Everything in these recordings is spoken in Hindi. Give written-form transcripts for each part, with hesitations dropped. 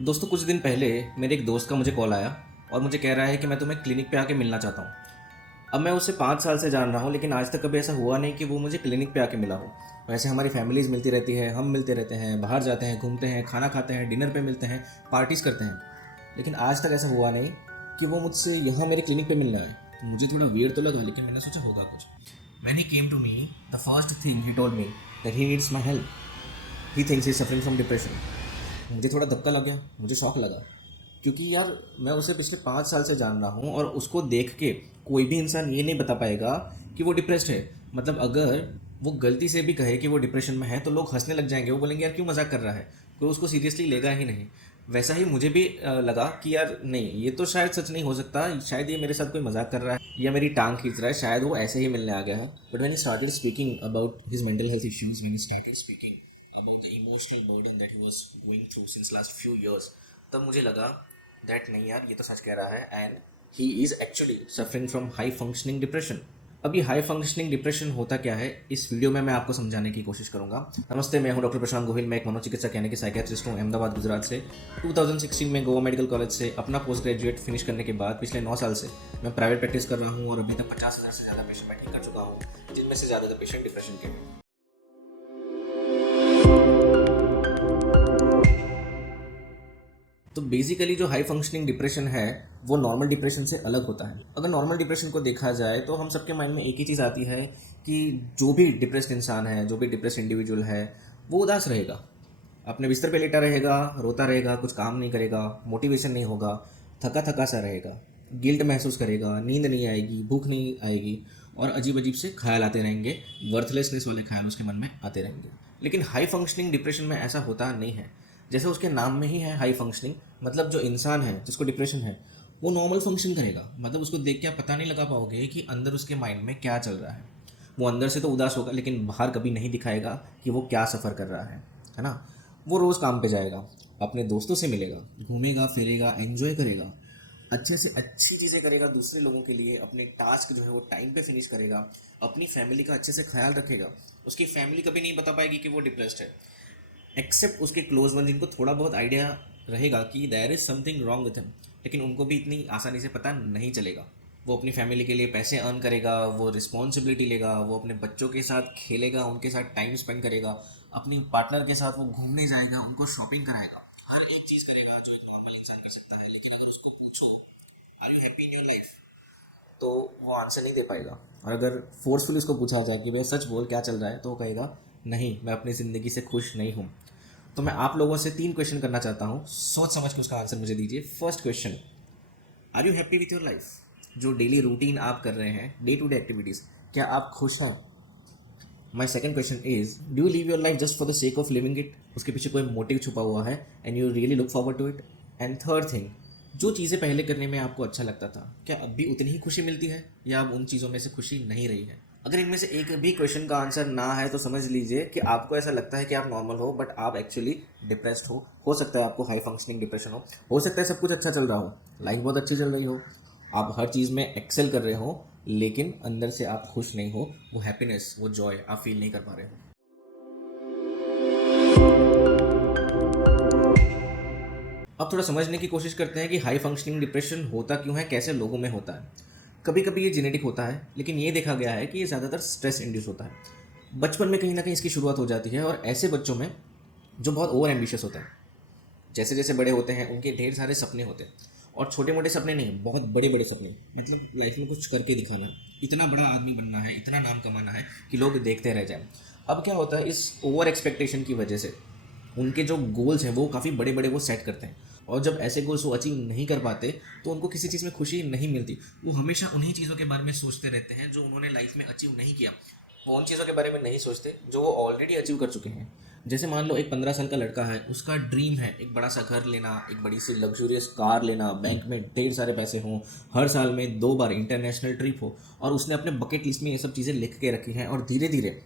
दोस्तों कुछ दिन पहले मेरे एक दोस्त का मुझे कॉल आया और मुझे कह रहा है कि मैं तुम्हें क्लिनिक पे आके मिलना चाहता हूँ। अब मैं उससे 5 साल से जान रहा हूँ, लेकिन आज तक कभी ऐसा हुआ नहीं कि वो मुझे क्लिनिक पे आके मिला हो। वैसे हमारी फैमिलीज़ मिलती रहती है, हम मिलते रहते हैं, बाहर जाते हैं, घूमते हैं, खाना खाते हैं, डिनर पे मिलते हैं, पार्टीज़ करते हैं, लेकिन आज तक ऐसा हुआ नहीं कि वो मुझसे यहाँ मेरे क्लिनिक पे मिलने आए। तो मुझे थोड़ा वियर्ड तो लगा, लेकिन मैंने सोचा होगा कुछ। When he came to me, the first thing he told me that he needs my help. He thinks he's suffering from depression. मुझे थोड़ा धक्का लग गया, मुझे शौक लगा, क्योंकि यार मैं उसे पिछले 5 साल से जान रहा हूँ और उसको देख के कोई भी इंसान ये नहीं बता पाएगा कि वो डिप्रेस्ड है। मतलब अगर वो गलती से भी कहे कि वो डिप्रेशन में है तो लोग हंसने लग जाएंगे, वो बोलेंगे यार क्यों मजाक कर रहा है, कोई उसको सीरियसली लेगा ही नहीं। वैसा ही मुझे भी लगा कि यार नहीं, ये तो शायद सच नहीं हो सकता, शायद ये मेरे साथ कोई मजाक कर रहा है या मेरी टांग खींच रहा है, शायद वो ऐसे ही मिलने आ गया है। But when he started speaking about his mental health issues, when he started speaking about the emotional burden that he was going through since last few years, तब मुझे लगा दैट नहीं यार, ये तो सच कह रहा है and he is actually suffering from high functioning depression. अब ये हाई फंक्शनिंग डिप्रेशन होता क्या है, इस वीडियो में मैं आपको समझाने की कोशिश करूंगा। नमस्ते, मैं हूं डॉक्टर प्रशांत गोहिल। मैं एक मनोचिकित्सक यानी कि साइकेट्रिस्ट हूं, अहमदाबाद गुजरात से। 2016 में गोवा मेडिकल कॉलेज से अपना पोस्ट ग्रेजुएट फिनिश करने के बाद पिछले 9 साल से मैं प्राइवेट प्रैक्टिस कर रहा हूं और अभी तक 50,000 से ज़्यादा पेशेंट मैं ठीक कर चुका हूँ, जिनमें से ज़्यादातर पेशेंट डिप्रेशन के हैं। तो बेसिकली जो हाई फंक्शनिंग डिप्रेशन है वो नॉर्मल डिप्रेशन से अलग होता है। अगर नॉर्मल डिप्रेशन को देखा जाए तो हम सबके माइंड में एक ही चीज़ आती है कि जो भी डिप्रेस्ड इंसान है, जो भी डिप्रेस्ड इंडिविजुअल है, वो उदास रहेगा, अपने बिस्तर पे लेटा रहेगा, रोता रहेगा, कुछ काम नहीं करेगा, मोटिवेशन नहीं होगा, थका थका सा रहेगा, गिल्ट महसूस करेगा, नींद नहीं आएगी, भूख नहीं आएगी और अजीब अजीब से ख्याल आते रहेंगे, वर्थलेसनेस वाले ख्याल उसके मन में आते रहेंगे। लेकिन हाई फंक्शनिंग डिप्रेशन में ऐसा होता नहीं है। जैसे उसके नाम में ही है हाई फंक्शनिंग, मतलब जो इंसान है जिसको डिप्रेशन है वो नॉर्मल फंक्शन करेगा। मतलब उसको देख के आप पता नहीं लगा पाओगे कि अंदर उसके माइंड में क्या चल रहा है। वो अंदर से तो उदास होगा, लेकिन बाहर कभी नहीं दिखाएगा कि वो क्या सफ़र कर रहा है ना। वो रोज़ काम पे जाएगा, अपने दोस्तों से मिलेगा, घूमेगा फिरेगा, एंजॉय करेगा, अच्छे से अच्छी चीज़ें करेगा दूसरे लोगों के लिए, अपने टास्क जो है वो टाइम पे फिनिश करेगा, अपनी फैमिली का अच्छे से ख्याल रखेगा। उसकी फैमिली कभी नहीं बता पाएगी कि वो डिप्रेस्ड है, एक्सेप्ट उसके क्लोज वन, जिनको थोड़ा बहुत आइडिया रहेगा कि there is something wrong with him, लेकिन उनको भी इतनी आसानी से पता नहीं चलेगा। वो अपनी फैमिली के लिए पैसे अर्न करेगा, वो रिस्पॉन्सिबिलिटी लेगा, वो अपने बच्चों के साथ खेलेगा, उनके साथ टाइम स्पेंड करेगा, अपनी पार्टनर के साथ वो घूमने जाएगा, उनको शॉपिंग कराएगा, हर एक चीज़ करेगा जो एक नॉर्मल इंसान कर सकता है। लेकिन अगर उसको पूछो are you happy in your life, तो वो आंसर नहीं दे पाएगा। और अगर फोर्सफुली उसको पूछा जाए कि भैया सच बोल क्या चल रहा है, तो वो कहेगा नहीं, मैं अपनी ज़िंदगी से खुश नहीं हूँ। तो मैं आप लोगों से 3 क्वेश्चन करना चाहता हूँ, सोच समझ के उसका आंसर मुझे दीजिए। First question, are you happy with your life? जो डेली रूटीन आप कर रहे हैं, डे टू डे एक्टिविटीज़, क्या आप खुश हैं? My second question is, do you live your life just for the sake of living it? उसके पीछे कोई मोटिव छुपा हुआ है and you really look forward to it? And third thing, जो चीज़ें पहले करने में आपको अच्छा लगता था, क्या अब भी उतनी ही खुशी मिलती है या अब उन चीज़ों में से खुशी नहीं रही है? अगर इनमें से एक भी क्वेश्चन का आंसर ना है तो समझ लीजिए कि आपको ऐसा लगता है कि आप नॉर्मल हो, बट आप एक्चुअली डिप्रेस्ड हो सकता है आपको हाई फंक्शनिंग डिप्रेशन हो सकता है सब कुछ अच्छा चल रहा हो, लाइफ बहुत अच्छी चल रही हो, आप हर चीज़ में एक्सेल कर रहे हो, लेकिन अंदर से आप खुश नहीं हो, वो हैप्पीनेस, वो जॉय आप फील नहीं कर पा रहे हो। अब थोड़ा समझने की कोशिश करते हैं कि हाई फंक्शनिंग डिप्रेशन होता क्यों है, कैसे लोगों में होता है। कभी कभी ये जेनेटिक होता है, लेकिन ये देखा गया है कि ये ज़्यादातर स्ट्रेस इंड्यूस होता है। बचपन में कहीं ना कहीं इसकी शुरुआत हो जाती है और ऐसे बच्चों में जो बहुत ओवर एम्बिशियस होते हैं, जैसे जैसे बड़े होते हैं उनके ढेर सारे सपने होते हैं, और छोटे मोटे सपने नहीं, बहुत बड़े बड़े सपने, मतलब लाइफ में कुछ करके दिखाना, इतना बड़ा आदमी बनना है, इतना नाम कमाना है कि लोग देखते रह जाएं। अब क्या होता है, इस ओवर एक्सपेक्टेशन की वजह से उनके जो गोल्स हैं वो काफ़ी बड़े बड़े वो सेट करते हैं, और जब ऐसे गोल्स वो अचीव नहीं कर पाते तो उनको किसी चीज़ में खुशी नहीं मिलती। वो हमेशा उन्हीं चीज़ों के बारे में सोचते रहते हैं जो उन्होंने लाइफ में अचीव नहीं किया। वो उन चीज़ों के बारे में नहीं सोचते जो वो ऑलरेडी अचीव कर चुके हैं। जैसे मान लो एक 15 साल का लड़का है, उसका ड्रीम है एक बड़ा सा घर लेना, एक बड़ी सी लग्जूरियस कार लेना, बैंक में ढेर सारे पैसे हों, हर साल में 2 बार इंटरनेशनल ट्रिप हो, और उसने अपने बकेट लिस्ट में ये सब चीज़ें लिख के रखी हैं और धीरे धीरे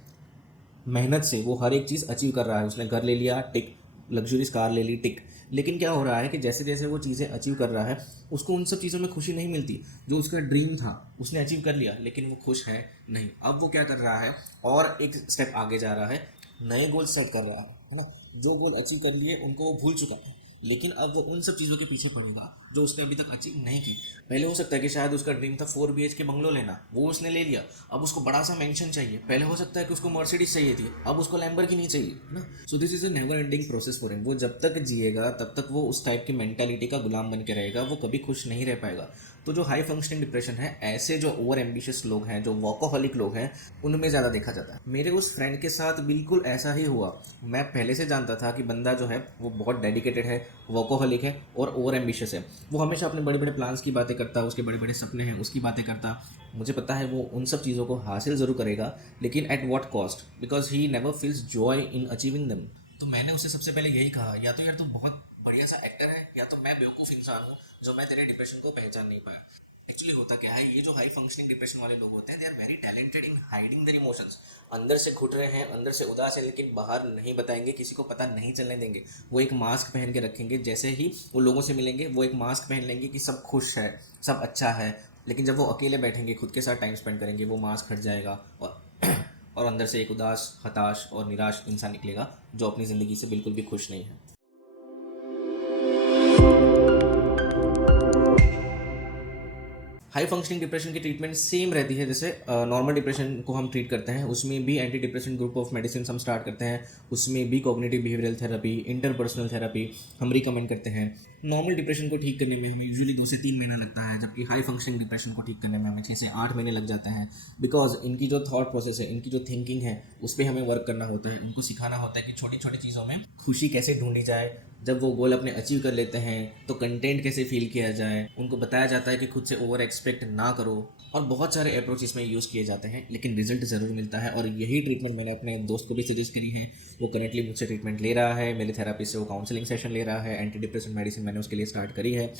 मेहनत से वो हर एक चीज़ अचीव कर रहा है। उसने घर ले लिया, टिक, लग्जूरियस कार ले ली, टिक। लेकिन क्या हो रहा है कि जैसे जैसे वो चीज़ें अचीव कर रहा है उसको उन सब चीज़ों में खुशी नहीं मिलती। जो उसका ड्रीम था उसने अचीव कर लिया, लेकिन वो खुश है नहीं। अब वो क्या कर रहा है, और एक स्टेप आगे जा रहा है, नए गोल सेट कर रहा है ना। जो गोल अचीव कर लिए उनको वो भूल चुका है, लेकिन अब वो उन सब चीज़ों के पीछे पड़ेगा जो उसने अभी तक अचीव नहीं की। पहले हो सकता है कि शायद उसका ड्रीम था 4 BHK बंगलो लेना, वो उसने ले लिया। अब उसको बड़ा सा मेंशन चाहिए। पहले हो सकता है कि उसको मर्सिडीज चाहिए थी, अब उसको लैम्बोर्गिनी चाहिए ना। So this is a never ending process for him. वो जब तक जिएगा तब तक वो उस टाइप की मेंटालिटी का गुलाम बन के रहेगा, वो कभी खुश नहीं रह पाएगा। तो जो हाई फंक्शनिंग डिप्रेशन है, ऐसे जो ओवर एम्बिशियस लोग हैं, जो वर्कोहॉलिक लोग हैं, उनमें ज़्यादा देखा जाता है। मेरे उस फ्रेंड के साथ बिल्कुल ऐसा ही हुआ। मैं पहले से जानता था कि बंदा जो है वो बहुत डेडिकेटेड है, वर्कोहॉलिक है और ओवर एम्बिशियस है। वो हमेशा अपने बड़े बड़े प्लान्स की बातें करता, उसके बड़े बड़े सपने हैं उसकी बातें करता। मुझे पता है वो उन सब चीज़ों को हासिल ज़रूर करेगा, लेकिन at what cost, because he never feels joy in achieving them. तो मैंने उससे सबसे पहले यही कहा, या तो यार तू बहुत बढ़िया सा एक्टर है, या तो मैं बेवकूफ़ इंसान हूँ जो मैं तेरे डिप्रेशन को पहचान नहीं पाया। एक्चुअली होता क्या है, ये जो हाई फंक्शनिंग डिप्रेशन वाले लोग होते हैं, they are very talented in hiding their emotions. अंदर से घुट रहे हैं, अंदर से उदास है, लेकिन बाहर नहीं बताएंगे, किसी को पता नहीं चलने देंगे। वो एक मास्क पहन के रखेंगे। जैसे ही वो लोगों से मिलेंगे, वो एक मास्क पहन लेंगे कि सब खुश है, सब अच्छा है। लेकिन जब वो अकेले बैठेंगे, खुद के साथ टाइम स्पेंड करेंगे, वो मास्क हट जाएगा और और अंदर से एक उदास, हताश और निराश इंसान निकलेगा जो अपनी ज़िंदगी से बिल्कुल भी खुश नहीं है। हाई फंक्शनिंग डिप्रेशन की ट्रीटमेंट सेम रहती है जैसे नॉर्मल डिप्रेशन को हम ट्रीट करते हैं। उसमें भी anti depression group of medicine हम स्टार्ट करते हैं। उसमें भी cognitive behavioural therapy, interpersonal therapy हम रिकमेंड करते हैं। नॉर्मल डिप्रेशन को ठीक करने में हमें यूजुअली 2 से 3 महीना लगता है, जबकि हाई फंक्शनिंग डिप्रेशन को ठीक करने में हमें 6 से 8 महीने लग जाते हैं। बिकॉज इनकी जो थॉट प्रोसेस है, इनकी जो थिंकिंग है, उस पर हमें वर्क करना होता है। उनको सिखाना होता है कि छोटी छोटी चीज़ों में खुशी कैसे ढूंढी जाए। जब वो गोल अपने अचीव कर लेते हैं तो कंटेंट कैसे फील किया जाए, उनको बताया जाता है कि खुद से ओवर एक्सपेक्ट ना करो। और बहुत सारे अप्रोच इसमें यूज़ किए जाते हैं, लेकिन रिजल्ट ज़रूर मिलता है। और यही ट्रीटमेंट मैंने अपने दोस्त को भी सजेस्ट करी है। वो करेंटली मुझसे ट्रीटमेंट ले रहा है, मेरे थेरेपी से वो काउंसलिंग सेशन ले रहा है। एंटी डिप्रेशन मेडिसिन मैंने उसके लिए स्टार्ट करी है।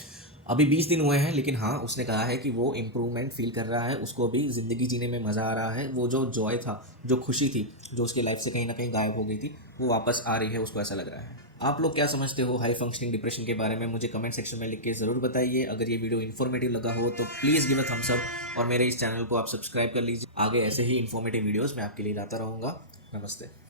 अभी 20 दिन हुए हैं, लेकिन हाँ, उसने कहा है कि वो इम्प्रूवमेंट फील कर रहा है। उसको अभी ज़िंदगी जीने में मज़ा आ रहा है। वो जो जॉय था, जो खुशी थी, जो उसकी लाइफ से कहीं ना कहीं गायब हो गई थी, वो वापस आ रही है, उसको ऐसा लग रहा है। आप लोग क्या समझते हो हाई फंक्शनिंग डिप्रेशन के बारे में? मुझे कमेंट सेक्शन में लिख के ज़रूर बताइए। अगर ये वीडियो इन्फॉर्मेटिव लगा हो तो please give a thumbs up, और मेरे इस चैनल को आप सब्सक्राइब कर लीजिए। आगे ऐसे ही इन्फॉर्मेटिव वीडियोज़ मैं आपके लिए लाता रहूँगा। नमस्ते।